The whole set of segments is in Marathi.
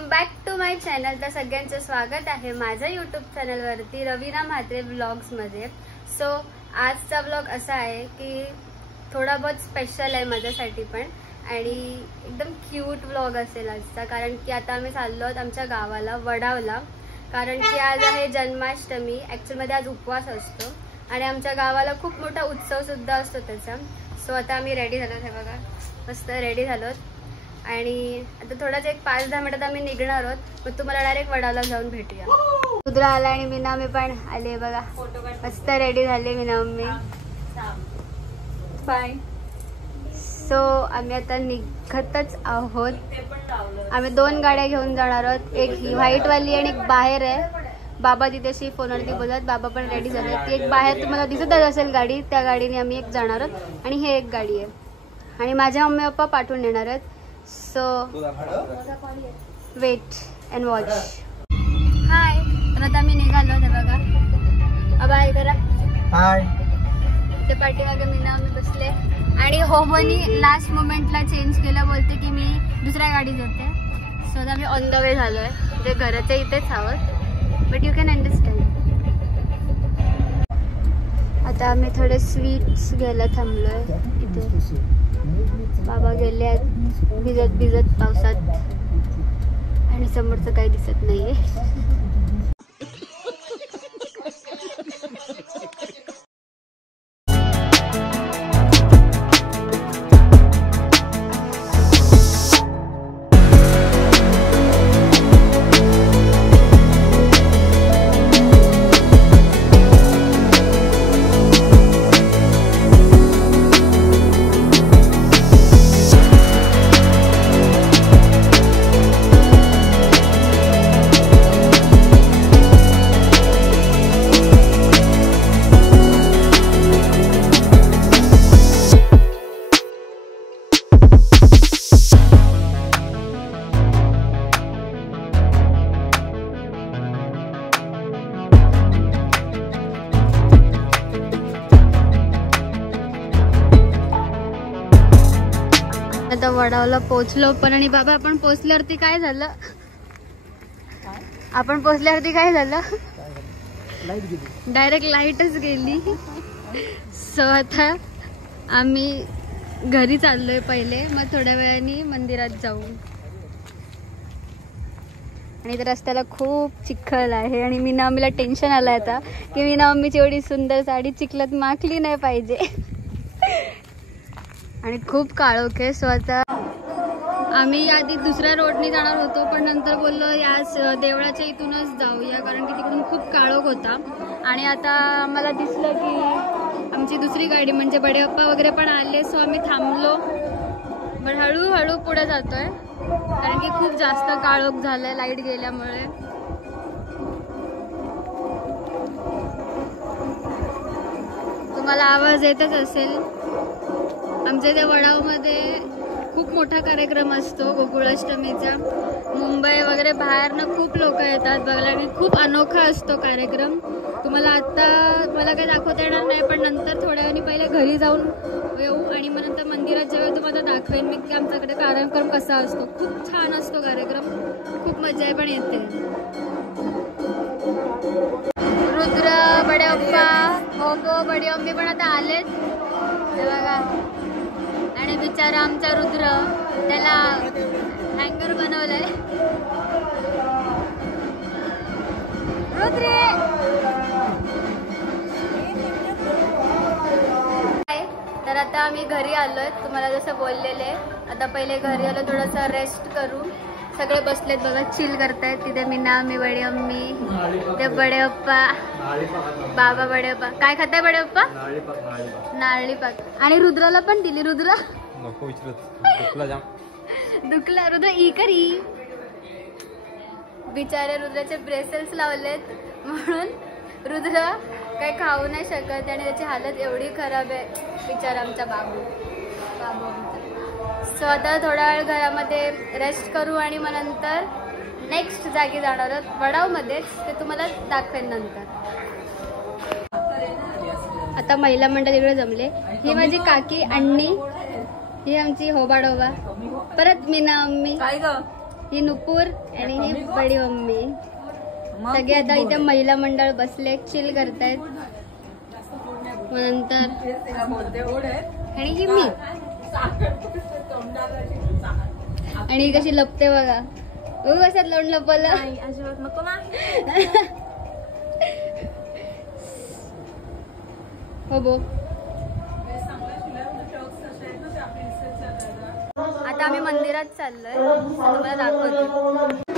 Welcome back to my channel. तर सगळ्यांचं स्वागत आहे माझ्या यूट्यूब चॅनलवरती रवीना म्हात्रे व्लॉग्समध्ये. सो आजचा व्लॉग असा आहे की थोडा बहुत स्पेशल आहे माझ्यासाठी पण, आणि एकदम क्यूट व्लॉग असेल आजचा. कारण की आता आम्ही चाललो आहोत आमच्या गावाला वडावला, कारण की आज आहे जन्माष्टमी. ॲक्च्युअलमध्ये आज उपवास असतो आणि आमच्या गावाला खूप मोठा उत्सवसुद्धा असतो त्याचा. सो आता आम्ही रेडी झालो, हे बघा मस्त रेडी झालो आणि आता थोडाच एक 5-10 मिनिटात आम्ही निघणार आहोत. मग तुम्हाला डायरेक्ट वडाला जाऊन भेटूया. रुद्र आला आणि मीना मी पण आले बघा, मस्त रेडी झाले मीना मम्मी. बाय. सो आम्ही आता निघतच आहोत. आम्ही 2 गाड्या घेऊन जाणार आहोत, एक ही व्हाईटवाली आणि एक बाहेर आहे. बाबा तिथे फोनवरती बोलत, बाबा पण रेडी झाले. ती एक बाहेर तुम्हाला दिसतच असेल गाडी, त्या गाडीने आम्ही एक जाणार आहोत आणि हे एक गाडी आहे आणि माझ्या मम्मी पप्पा पाठवून येणार आहेत. So wait and watch. Hi. तर आता आम्ही निघालो, ते बघा बाय करा. हाय. ते पाठीमागे मीना आम्ही बसले आणि होमनी लास्ट मोमेंटला चेंज केलं, बोलते की मी दुसऱ्या गाडीत येते. सो आता आम्ही ऑन द वे झालोय, म्हणजे घराच्या इथेच आहोत, बट यू कॅन अंडरस्टँड. आता आम्ही थोडे स्वीट्स घ्यायला थांबलोय इथे. बाबा गेले आहेत भिजत भिजत पावसात आणि समोरचं काही दिसत नाहीये. आता वडावला पोहोचलो पण, आणि बाबा आपण पोहोचल्यावरती काय झालं, डायरेक्ट लाईटच गेली. सो आता आम्ही घरी चाललोय पहिले, मग थोड्या वेळाने मंदिरात जाऊ. आणि तर रस्त्याला खूप चिखल आहे आणि मीना मम्मीला टेन्शन आलंय आता की मीना मम्मीची एवढी सुंदर साडी चिखलात माखली नाही पाहिजे आणि खूप काळोख आहे. सो आता आम्ही आधी दुसऱ्या रोडने जाणार होतो, पण नंतर बोललो याच देवळाच्या इथूनच जाऊया, कारण की तिकडून खूप काळोख होता. आणि आता आम्हाला दिसलं की आमची दुसरी गाडी म्हणजे बडेअप्पा वगैरे पण आले. सो आम्ही थांबलो, पण हळूहळू पुढे जातोय कारण की खूप जास्त काळोख झालाय लाईट गेल्यामुळे. तुम्हाला आवाज येतच असेल. आमच्या त्या वडावमध्ये खूप मोठा कार्यक्रम असतो गोकुळाष्टमीचा. मुंबई वगैरे बाहेरनं खूप लोक येतात बघायला आणि खूप अनोखा असतो कार्यक्रम. तुम्हाला आत्ता मला काही दाखवता येणार नाही, पण नंतर थोड्या वेळाने पहिले घरी जाऊन येऊ आणि मग नंतर मंदिरात जेव्हा तुम्हाला दाखवेन मी की आमच्याकडे कार्यक्रम कसा असतो. खूप छान असतो कार्यक्रम, खूप मजा पण येते. रुद्र, बडेअप्पा, होगो, बडी मम्मी पण आता आलेत बघा. आणि बिचारा आमचा रुद्र, त्याला हँगर बनवलंय. रुद्रे तर आता आम्ही घरी आलोय, तुम्हाला जसं बोललेले. आता पहिले घरी आलो, थोडंसं रेस्ट करू. सगळे बसलेत बघा, चिल करतायत. तिथे मीना, मी, बडी अम्मी, ते बडेअप्पा, बाबा. बडेअप्पा काय खाताय बडेअप्पा? नारळी पाक. आणि रुद्राला पण दिली. रुद्र दुखला. रुद्र ई करी. बिचारे रुद्राचे ब्रेसलेट्स लावलेत म्हणून रुद्र काही खाऊ नाही शकत आणि त्याची हालत एवढी खराब आहे बिचारा आमचा बाबू. सो आता थोडा वेळ घरामध्ये रेस्ट करू आणि मग नंतर नेक्स्ट जागी जाणार आहोत वडावमध्येच, ते तुम्हाला दाखवेन नंतर. आता महिला मंडळ इकडे जमले. ही माझी काकी अण्णी, ही आमची होबाडोबा. परत मीना मम्मी. ही नुपूर आणि ही बडी मम्मी. सगळे आता इथे महिला मंडळ बसले चिल करतायत. मग नंतर आणि ही मी आणि ही कशी लपते बघा. कशात लावून लपवलं. हो बो. आता आम्ही मंदिरात चाललोय. तुम्हाला दाखवते.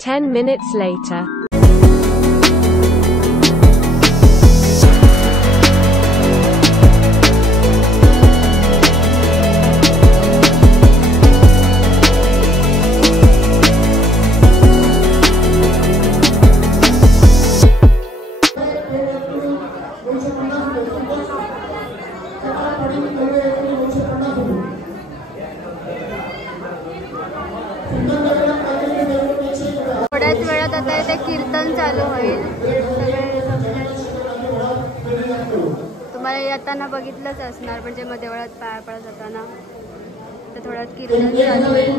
Ten minutes later. थोड्याच वेळात आता इथे कीर्तन चालू होईल. तुम्हाला येताना बघितलंच असणार, म्हणजे मग देवळात पाया पडत जाताना तर थोड्यात कीर्तन चालू होईल.